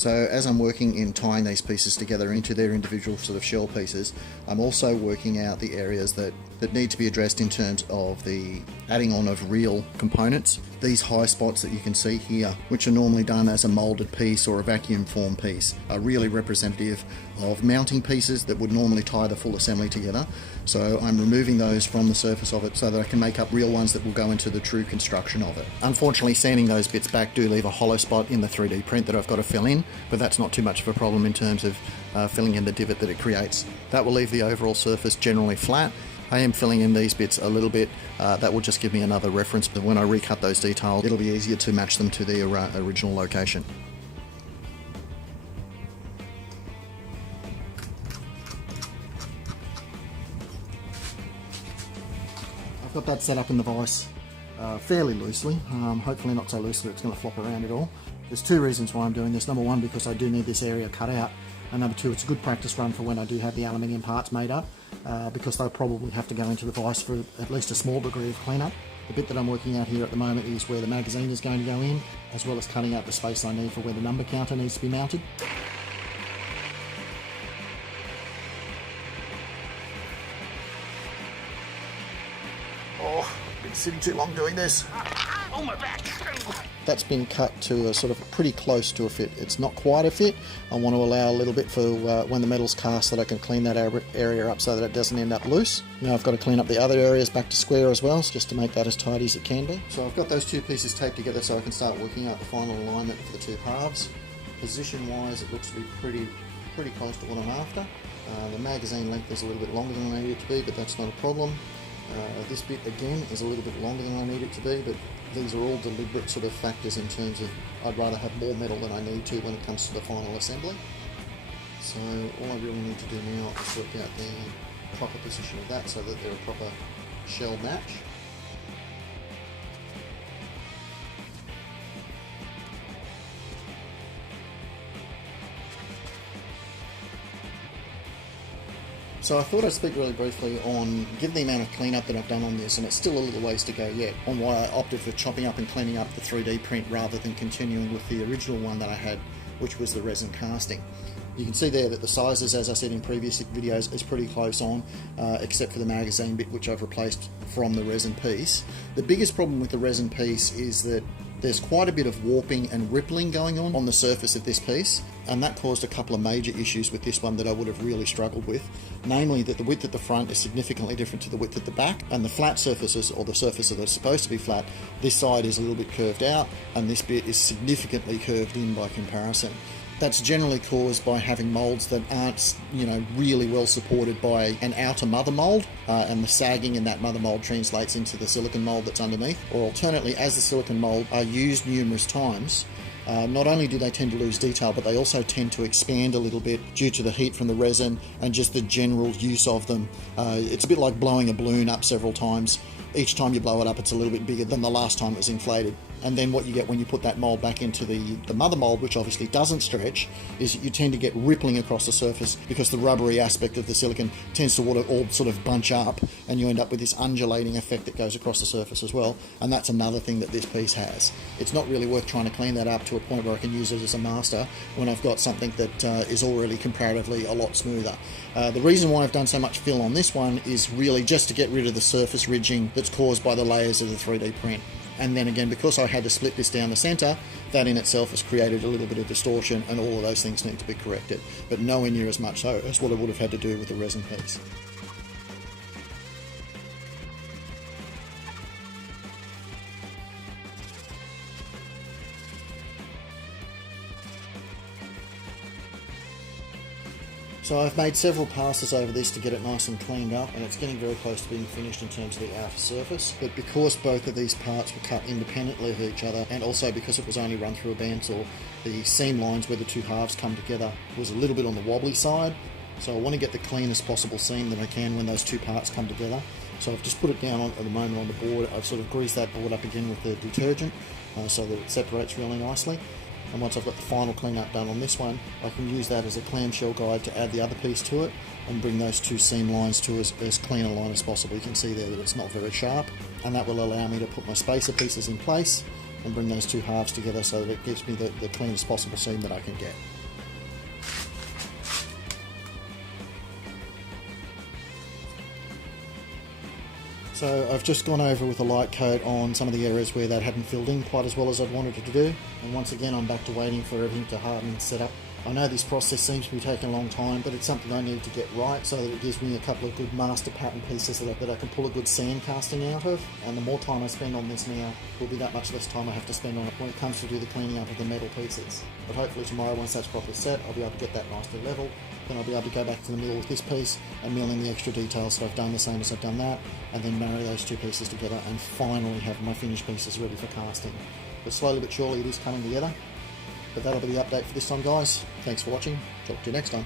So as I'm working in tying these pieces together into their individual sort of shell pieces, I'm also working out the areas that need to be addressed in terms of the adding on of real components. These high spots that you can see here, which are normally done as a moulded piece or a vacuum form piece, are really representative of mounting pieces that would normally tie the full assembly together. So I'm removing those from the surface of it so that I can make up real ones that will go into the true construction of it. Unfortunately, sanding those bits back do leave a hollow spot in the 3D print that I've got to fill in, but that's not too much of a problem in terms of filling in the divot that it creates. That will leave the overall surface generally flat. I am filling in these bits a little bit. That will just give me another reference, but when I recut those details, it'll be easier to match them to the original location. I've got that set up in the vise fairly loosely, hopefully not so loosely it's going to flop around at all. There's two reasons why I'm doing this. Number one, because I do need this area cut out, and number two, it's a good practice run for when I do have the aluminium parts made up, because they'll probably have to go into the vise for at least a small degree of cleanup. The bit that I'm working out here at the moment is where the magazine is going to go in, as well as cutting out the space I need for where the number counter needs to be mounted. Oh, I've been sitting too long doing this. Oh, my back! That's been cut to a sort of pretty close to a fit. It's not quite a fit. I want to allow a little bit for when the metal's cast, that I can clean that area up so that it doesn't end up loose. Now I've got to clean up the other areas back to square as well, just to make that as tidy as it can be. So I've got those two pieces taped together so I can start working out the final alignment for the two halves. Position wise, it looks to be pretty close to what I'm after. The magazine length is a little bit longer than I need it to be, but that's not a problem. This bit again is a little bit longer than I need it to be, but these are all deliberate sort of factors in terms of I'd rather have more metal than I need to when it comes to the final assembly. So all I really need to do now is work out the proper position of that so that they're a proper shell match. So I thought I'd speak really briefly on, given the amount of cleanup that I've done on this, and it's still a little ways to go yet, on why I opted for chopping up and cleaning up the 3D print rather than continuing with the original one that I had, which was the resin casting. You can see there that the sizes, as I said in previous videos, is pretty close on, except for the magazine bit, which I've replaced from the resin piece. The biggest problem with the resin piece is that there's quite a bit of warping and rippling going on the surface of this piece, and that caused a couple of major issues with this one that I would have really struggled with. Namely, that the width at the front is significantly different to the width at the back, and the flat surfaces, or the surfaces that are supposed to be flat, this side is a little bit curved out, and this bit is significantly curved in by comparison. That's generally caused by having moulds that aren't, really well supported by an outer mother mould, and the sagging in that mother mould translates into the silicon mould that's underneath. Or alternately, as the silicon mould are used numerous times, not only do they tend to lose detail, but they also tend to expand a little bit due to the heat from the resin and just the general use of them. It's a bit like blowing a balloon up several times. Each time you blow it up, it's a little bit bigger than the last time it was inflated. And then what you get when you put that mould back into the mother mould, which obviously doesn't stretch, is you tend to get rippling across the surface because the rubbery aspect of the silicon tends to all sort of bunch up, and you end up with this undulating effect that goes across the surface as well. And that's another thing that this piece has. It's not really worth trying to clean that up to a point where I can use it as a master when I've got something that is already comparatively a lot smoother. The reason why I've done so much fill on this one is really just to get rid of the surface ridging that's caused by the layers of the 3D print. And then again, because I had to split this down the centre, that in itself has created a little bit of distortion, and all of those things need to be corrected, but nowhere near as much so as what I would have had to do with the resin piece. So I've made several passes over this to get it nice and cleaned up, and it's getting very close to being finished in terms of the outer surface. But because both of these parts were cut independently of each other, and also because it was only run through a bandsaw, the seam lines where the two halves come together was a little bit on the wobbly side. So I want to get the cleanest possible seam that I can when those two parts come together. So I've just put it down at the moment on the board. I've sort of greased that board up again with the detergent so that it separates really nicely. And once I've got the final cleanup done on this one, I can use that as a clamshell guide to add the other piece to it and bring those two seam lines to as clean a line as possible. You can see there that it's not very sharp, and that will allow me to put my spacer pieces in place and bring those two halves together so that it gives me the cleanest possible seam that I can get. So I've just gone over with a light coat on some of the areas where that hadn't filled in quite as well as I'd wanted it to do. And once again, I'm back to waiting for everything to harden and set up. I know this process seems to be taking a long time, but it's something I need to get right so that it gives me a couple of good master pattern pieces that I can pull a good sand casting out of. And the more time I spend on this now, will be that much less time I have to spend on it when it comes to do the cleaning up of the metal pieces. But hopefully tomorrow, once that's properly set, I'll be able to get that nicely level. Then I'll be able to go back to the mill with this piece and mill in the extra details that I've done the same as I've done that, and then marry those two pieces together and finally have my finished pieces ready for casting. But slowly but surely it is coming together. But that'll be the update for this time, guys. Thanks for watching. Talk to you next time.